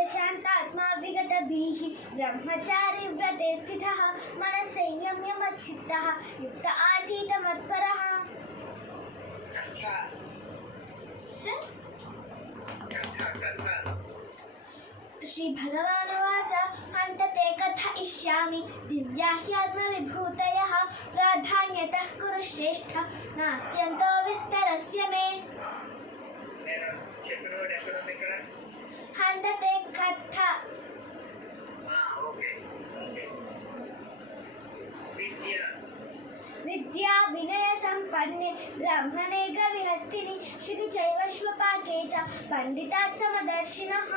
प्रशान्तात्मा विगतभिः ब्रह्मचारी व्रते स्थितः मनः संयम्य मच्चित्तः युक्त आसीत् मत्परः। श्री भगवानुवाच हन्तते कथयिष्यामि दिव्या ह्यात्मविभूतयः प्राधान्यतः कुरु श्रेष्ठ नास्त्यन्तो विस्तरस्य मे। हन्तते कथ विद्या विनय संपन्ने ब्राह्मणे गविहस्तिनि शिखि चैव श्वपाके च पंडिताः समदर्शिनः।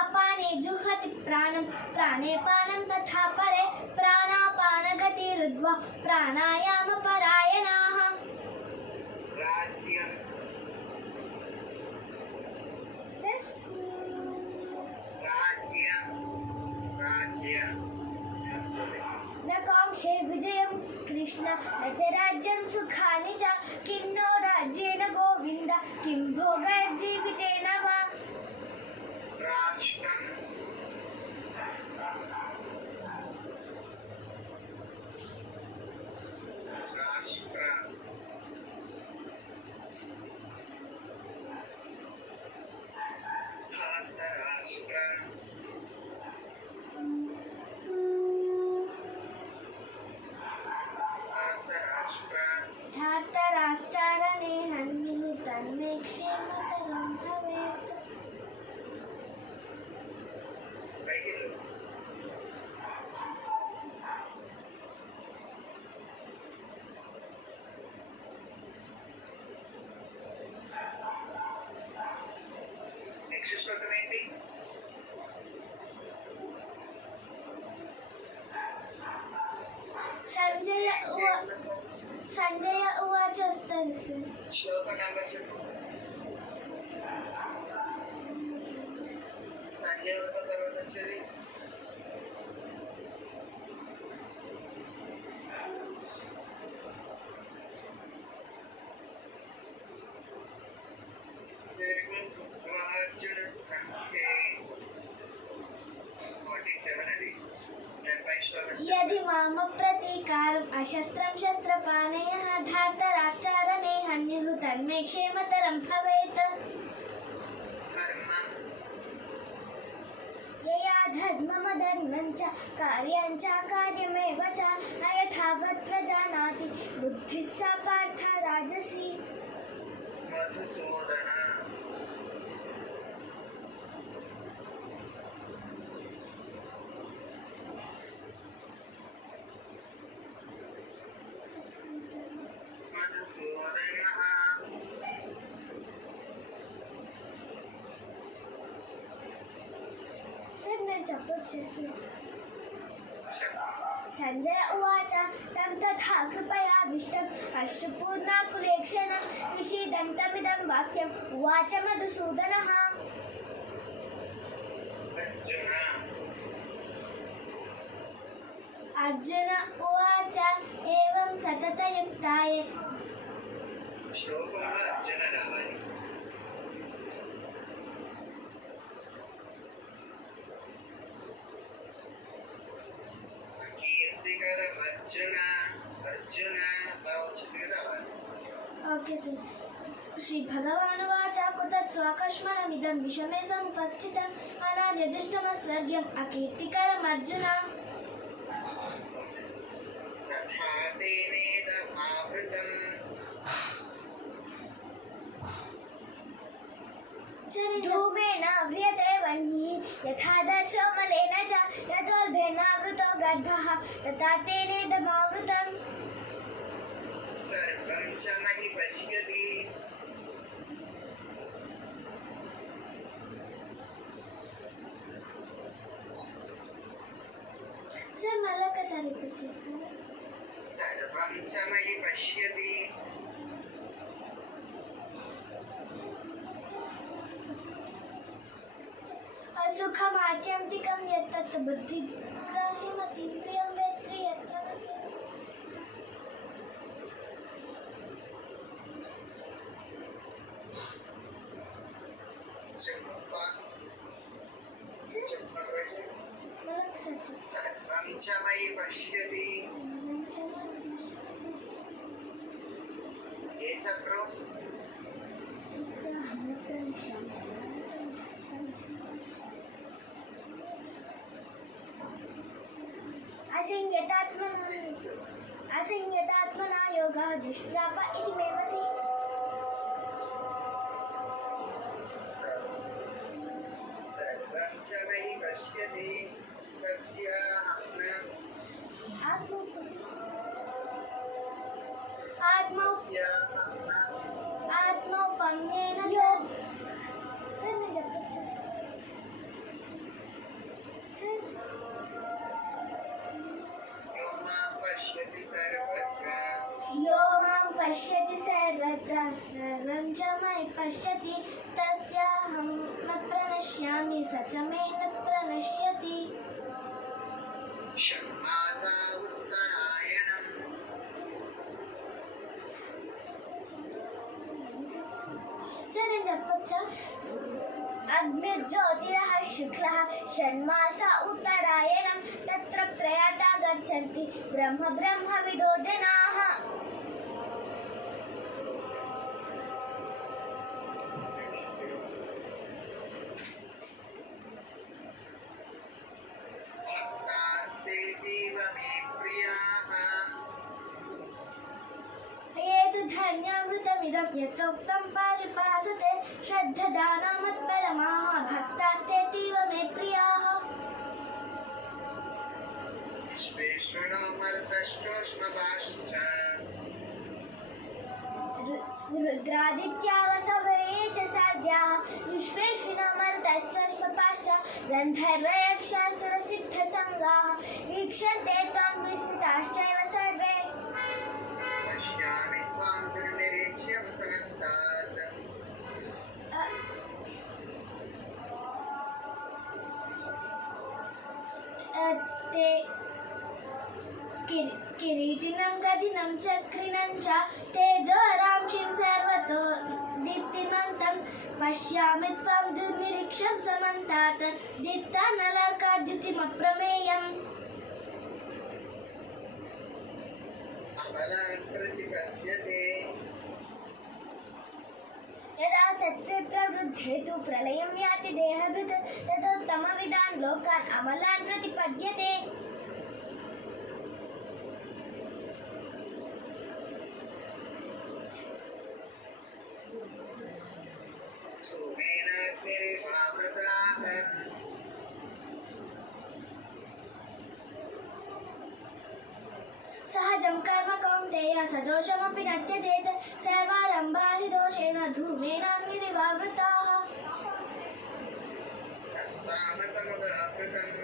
अपाने जुहति प्राणं प्राणे पानं तथा परे प्राणापानगतिरुद्ध्वा प्राणायामपरायणाः। न कांक्षे विजयं कृष्ण न च राज्यं सुखानि च किन्नो राज्येन गोविन्द किं भोगैर्जीवितेन वा। धार्तराष्ट्रारणे हन्युः तन्मे क्षेमतरं भवेत्। संजय उवाच श्लोक नंबर संजय यदि माम प्रतीकारम् अशस्त्रं शस्त्रपाणयः धार्तराष्ट्रारणे हन्युः तन्मे क्षेमतरं भवेत्। यया धर्ममधर्मं च कार्यं च कार्यमेव च न यथावत् प्रजानाति बुद्धिः सा पार्थ राजसी। मधुसूदन संजय उवाच तं तथा कृपयाविष्टम् अश्रुपूर्णाकुलेक्षणं विषीदन्तमिदं वाक्यम् उवाच मधुसूदनः। अर्जुन उवाच एवं सततयुक्ताय ओके सर। श्री भगवानुवाच कुतः स्वाकस्मरमिदं विषमे समुपस्थितम् अनार्यजुष्टमस्वर्ग्यम् अकीर्तिकरम् अर्जुन। धूमेन व्रियते वह्निः यथा दर्शो मलेन च यतोऽल्भेनावृतो गर्भः तथा तेनेदमावृतम्। सर्वं च मयि पश्यति सर मला कसा रिपीट చేస్తారా? सर्वं च मयि पश्यति असुखमात्यन्तिकं यत्तत् बुद्धिग्राह्यमतीन्द्रियं वेत्ति यत्र न पश्यति ये चक्रो असंयतात्मना योगः दुष्प्राप इति मे मतिः। सर्वं च मयि पश्यति तस्य आत्मौपम्येन सर मैं जब सर यो मां पश्यति सर्वत्र सर्वं च मयि पश्यति तस्याहं न प्रणश्यामि स च मे न प्रणश्यति। षण्मासा उत्तरायणम् सर నేను చెప్పొచ్చా? अग्निज्योतिरः शुक्लः षण्मासा उत्तरायणं तत्र प्रयाता गच्छन्ति ब्रह्मविदो जनाः। भक्तास्तेतीव मे प्रियाः ये तु धन्यामृतमिदं यथोक्तं परिपासते श्रद्धदाना मत्परमाः भक्तास्तेतीव मे प्रियाः। विश्वेश्वरो मर्तष्टोष्मपाश्च रुद्रादित्यावसवे च साध्याः विश्वेश्विनमर्तश्चष्मपाश्च गन्धर्वयक्षासुरसिद्धसङ्गाः वीक्षन्ते त्वां विस्मिताश्चैव सर्वे। पश्यामि त्वां दुर्निरीक्ष्यं समन्तात् ते किरीटिनं गदिनं चक्रिणं च तेजोरांशिं सर्वतो दीप्तिमन्तं पश्यामि त्वां दुर्निरीक्ष्यं समन्तात् दीप्तानलकाद्युतिमप्रमेयम्। अबलान् प्रतिपद्यते यदा सत्त्वे प्रवृद्धे तु प्रलयं याति देहभृत् तदोत्तमविदान् लोकान् अमलान् प्रतिपद्यते। सोमेन अग्निरिवावृताः सहजं कर्म कौन्तेय सदोषमपि न त्यजेत् सर्वारम्भा हि दोषेण धूमेनाग्निरिवावृताः। तत्तामसमुदाहृतम्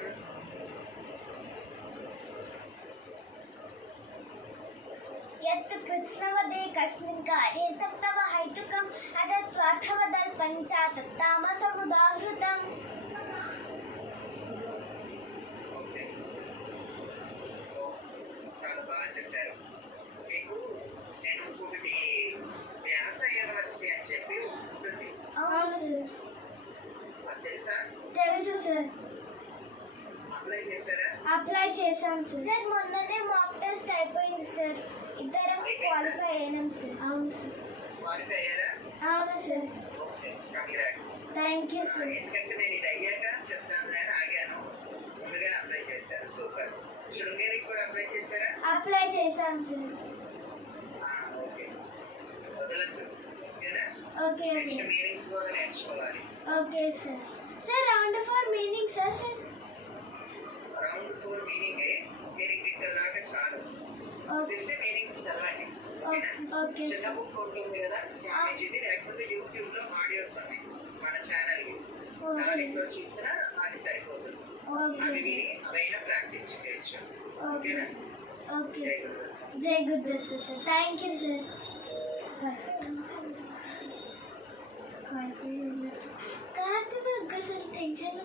यत् कृत्स्नवदे कस्मिन् कार्ये सप्तवहैतुकम् अदत्वार्थवदल्पं च तत्तामसमुदाहृतम्। చాలా బాగా చెప్పారు. మీకు నేను ఇంకొకటి వ్యాస యూనివర్సిటీ అని చెప్పి ఉంటుంది అవును సార్. అది తెలుసా? తెలుసు సార్. అప్లై చేశారా? అప్లై చేశాం సార్. సార్ మొన్ననే మాక్ టెస్ట్ అయిపోయింది సార్. ఇద్దరం క్వాలిఫై అయినాం సార్. అవును సార్. క్వాలిఫై అయ్యారా? అవును sir. Okay, congrats. Thank you sir. ఎందుకంటే నేను ఇది అయ్యాక చెప్తాను అని ఆగాను. ముందుగా అప్లై చేశారు. సూపర్. శృంగేరికి కూడా అప్లై చేశారా? అప్లై చేశాం సార్. ఓకే, వదలద్దు. ఓకేనా? Okay next sir. మీనింగ్స్ కూడా నేర్చుకోవాలి. Okay sir. Sir round for meaning sir. Round 4 meaning మీరు ఇక్కడ దాకా చాలు. తెలిస్తే మీనింగ్స్ చదవండి. ఓకేనా? ఓకే చిన్న సార్. బుక్ ఉంటుంది కదా స్వామీజీది, లేకపోతే యూట్యూబ్ లో ఆడియోస్ ఉన్నాయి మన ఛానల్ కి, ఓకే దానిలో సార్. చూసినా అది సరిపోతుంది. ఓకే అవి సార్. విని అవైనా ప్రాక్టీస్ చేయొచ్చు. ఓకే ఓకేనా? సార్. ఓకే జై సార్. గురు. జై Gurudatta sir. Thank you sir. Karthik ఒక్కసారి టెన్షన్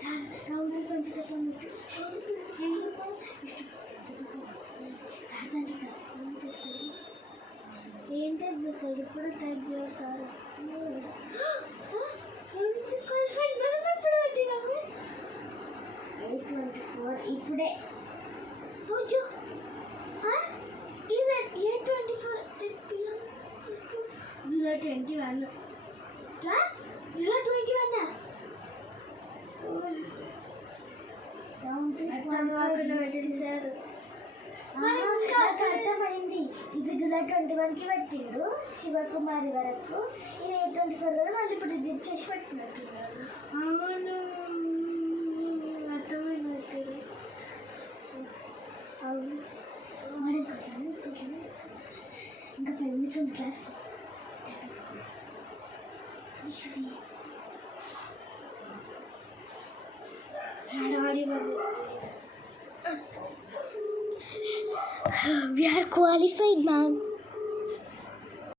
సార్ రౌండ్ కొంచెం తప్పండి సార్ చేస్తారు ఏం టైప్ చేస్తారు ఇప్పుడు టైప్ చేయాలి సార్ క్వాలిఫైడ్ మేము ఎప్పుడు పెట్టినాము 820 ఇప్పుడే జూలై 21 అర్థమైంది. ఇది జూలై 21కి పెట్టిండు శివకుమారి వరకు. ఇది 24 కదా, మళ్ళీ ఇప్పుడు ఎడిట్ చేసి పెట్టినట్టున్నారు. అవును, అర్థమైంది. అవును, ఇంకా 5 minutes ఉంది క్లాస్కి. We are qualified, ma'am.